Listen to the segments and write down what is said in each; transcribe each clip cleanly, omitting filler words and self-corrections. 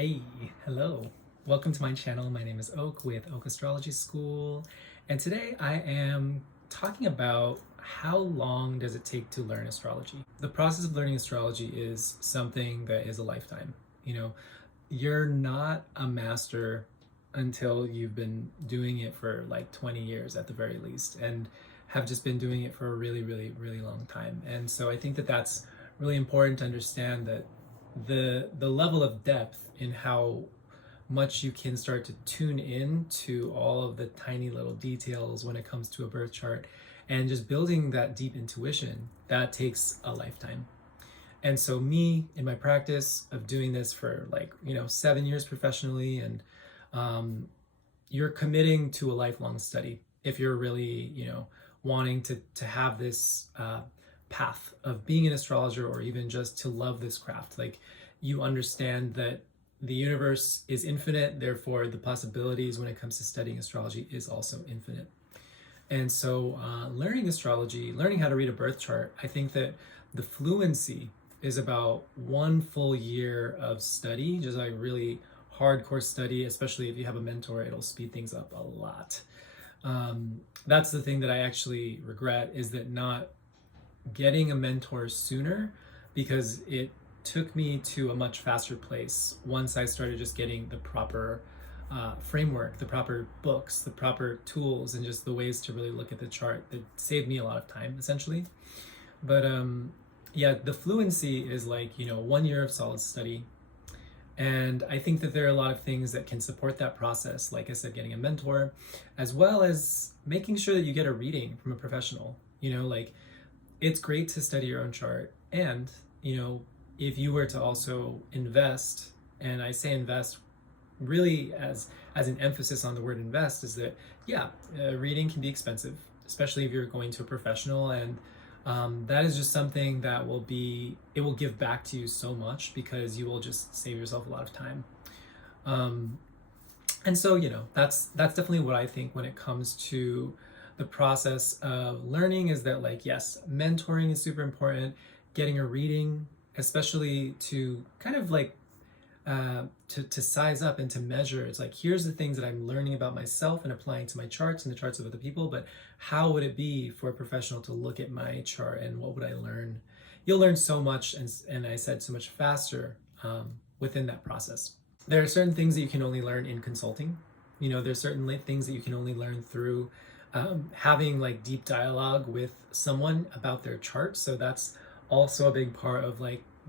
Hey, hello. Welcome to my channel. My name is Oak with Oak Astrology School, and today I am talking about how long does it take to learn astrology. The process of learning astrology is something that is a lifetime. You're not a master until you've been doing it for like 20 years at the very least, and have just been doing it for a really, really, really long time. And so I think that that's really important to understand that the level of depth in how much you can start to tune in to all of the tiny little details when it comes to a birth chart and just building that deep intuition, that takes a lifetime. And so me in my practice of doing this for 7 years professionally, and you're committing to a lifelong study if you're really wanting to have this path of being an astrologer, or even just to love this craft. Like, you understand that the universe is infinite, therefore the possibilities when it comes to studying astrology is also infinite. And so learning astrology, learning how to read a birth chart, I think that the fluency is about 1 full year of study, just like really hardcore study. Especially if you have a mentor, it'll speed things up a lot. That's the thing that I actually regret, is that not getting a mentor sooner, because it took me to a much faster place once I started just getting the proper framework, the proper books, the proper tools, and just the ways to really look at the chart. That saved me a lot of time, essentially. But yeah, the fluency is 1 year of solid study. And I think that there are a lot of things that can support that process. Like I said, getting a mentor, as well as making sure that you get a reading from a professional. It's great to study your own chart. And, if you were to also invest, and I say invest really as an emphasis on the word invest, is that, yeah, reading can be expensive, especially if you're going to a professional. And that is just something that it will give back to you so much, because you will just save yourself a lot of time. And so, that's definitely what I think when it comes to the process of learning, is that, yes, mentoring is super important, getting a reading, especially to kind of to size up and to measure. It's like, here's the things that I'm learning about myself and applying to my charts and the charts of other people, but how would it be for a professional to look at my chart, and what would I learn? You'll learn so much, and I said so much faster within that process. There are certain things that you can only learn in consulting. There's certain things that you can only learn through having deep dialogue with someone about their chart. So that's also a big part of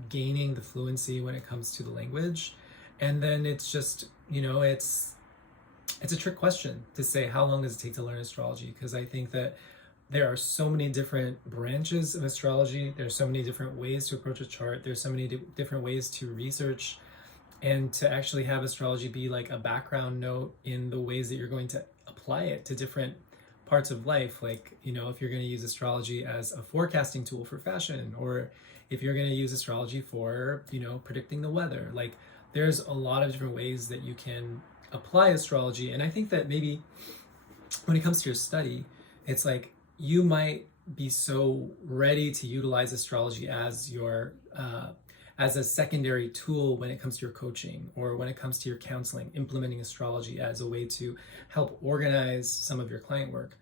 gaining the fluency when it comes to the language. And then it's just, it's a trick question to say how long does it take to learn astrology, because I think that there are so many different branches of astrology. There's so many different ways to approach a chart. There's so many different ways to research and to actually have astrology be like a background note in the ways that you're going to apply it to different parts of life. If you're going to use astrology as a forecasting tool for fashion, or if you're going to use astrology for, predicting the weather. There's a lot of different ways that you can apply astrology. And I think that maybe when it comes to your study, it's you might be so ready to utilize astrology as your as a secondary tool when it comes to your coaching, or when it comes to your counseling, implementing astrology as a way to help organize some of your client work.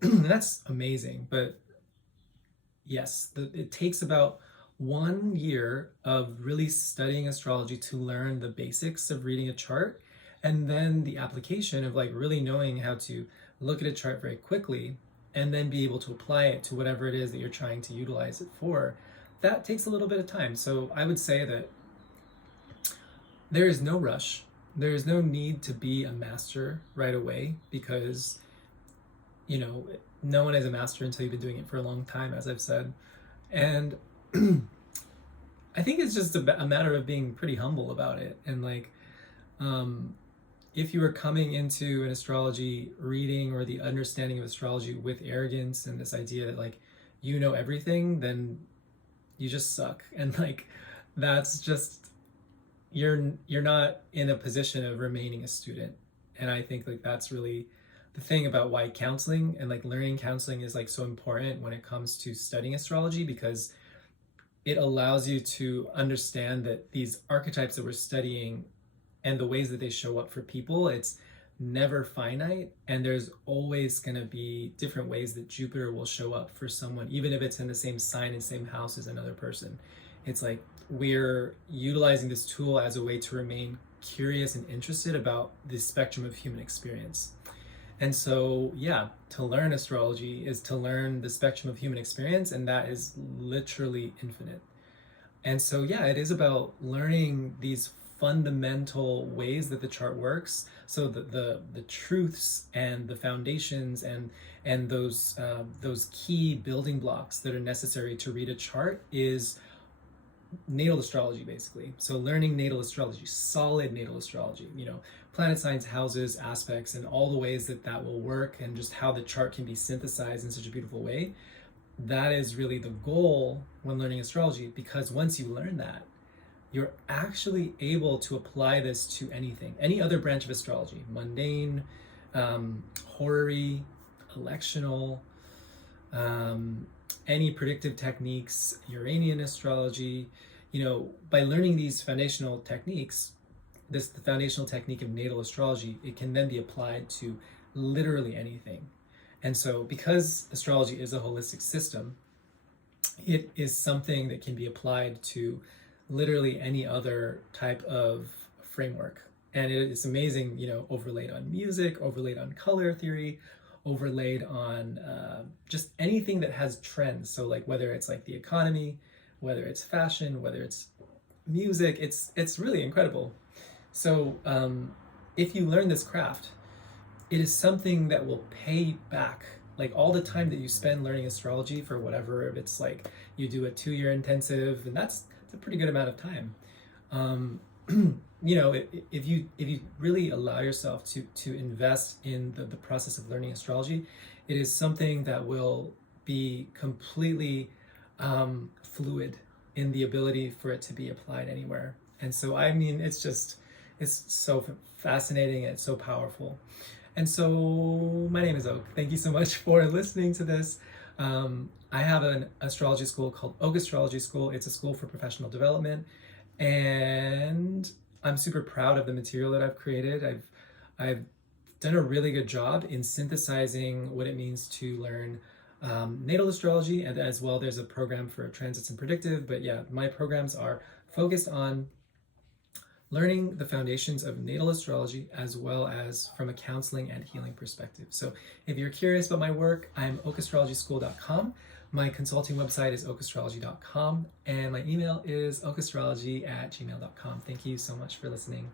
That's amazing. But yes, it takes about 1 year of really studying astrology to learn the basics of reading a chart, and then the application of really knowing how to look at a chart very quickly, and then be able to apply it to whatever it is that you're trying to utilize it for. That takes a little bit of time. So I would say that there is no rush. There is no need to be a master right away, because no one is a master until you've been doing it for a long time, as I've said. And I think it's just a matter of being pretty humble about it. And if you are coming into an astrology reading or the understanding of astrology with arrogance and this idea that you know everything, then you just suck. And that's just, you're not in a position of remaining a student. And I think that's really the thing about why counseling and learning counseling is so important when it comes to studying astrology, because it allows you to understand that these archetypes that we're studying and the ways that they show up for people, it's never finite, and there's always going to be different ways that Jupiter will show up for someone, even if it's in the same sign and same house as another person. It's like we're utilizing this tool as a way to remain curious and interested about the spectrum of human experience. And so, yeah, to learn astrology is to learn the spectrum of human experience, and that is literally infinite. And so, yeah, it is about learning these fundamental ways that the chart works, so that the truths and the foundations and those key building blocks that are necessary to read a chart is natal astrology, basically. So learning natal astrology, solid natal astrology, planet signs, houses, aspects, and all the ways that that will work, and just how the chart can be synthesized in such a beautiful way. That is really the goal when learning astrology, because once you learn that, you're actually able to apply this to anything, any other branch of astrology: mundane, horary, electional, any predictive techniques, Uranian astrology. By learning these foundational techniques, the foundational technique of natal astrology, it can then be applied to literally anything. And so, because astrology is a holistic system, it is something that can be applied to literally any other type of framework. And it is amazing, overlaid on music, overlaid on color theory, overlaid on just anything that has trends. So like whether it's like the economy, whether it's fashion, whether it's music, it's really incredible. So if you learn this craft, it is something that will pay back. Like all the time that you spend learning astrology, for whatever, if it's like you do a 2-year intensive, and that's a pretty good amount of time. If you really allow yourself to invest in the process of learning astrology, it is something that will be completely fluid in the ability for it to be applied anywhere. And so, I mean, it's so fascinating and it's so powerful. And so, my name is Oak. Thank you so much for listening to this. I have an astrology school called Oak Astrology School. It's a school for professional development, and I'm super proud of the material that I've created. I've done a really good job in synthesizing what it means to learn natal astrology, and as well there's a program for transits and predictive. But yeah, my programs are focused on learning the foundations of natal astrology, as well as from a counseling and healing perspective. So if you're curious about my work, I'm okastrologyschool.com. My consulting website is okastrology.com, and my email is okastrology@gmail.com. Thank you so much for listening.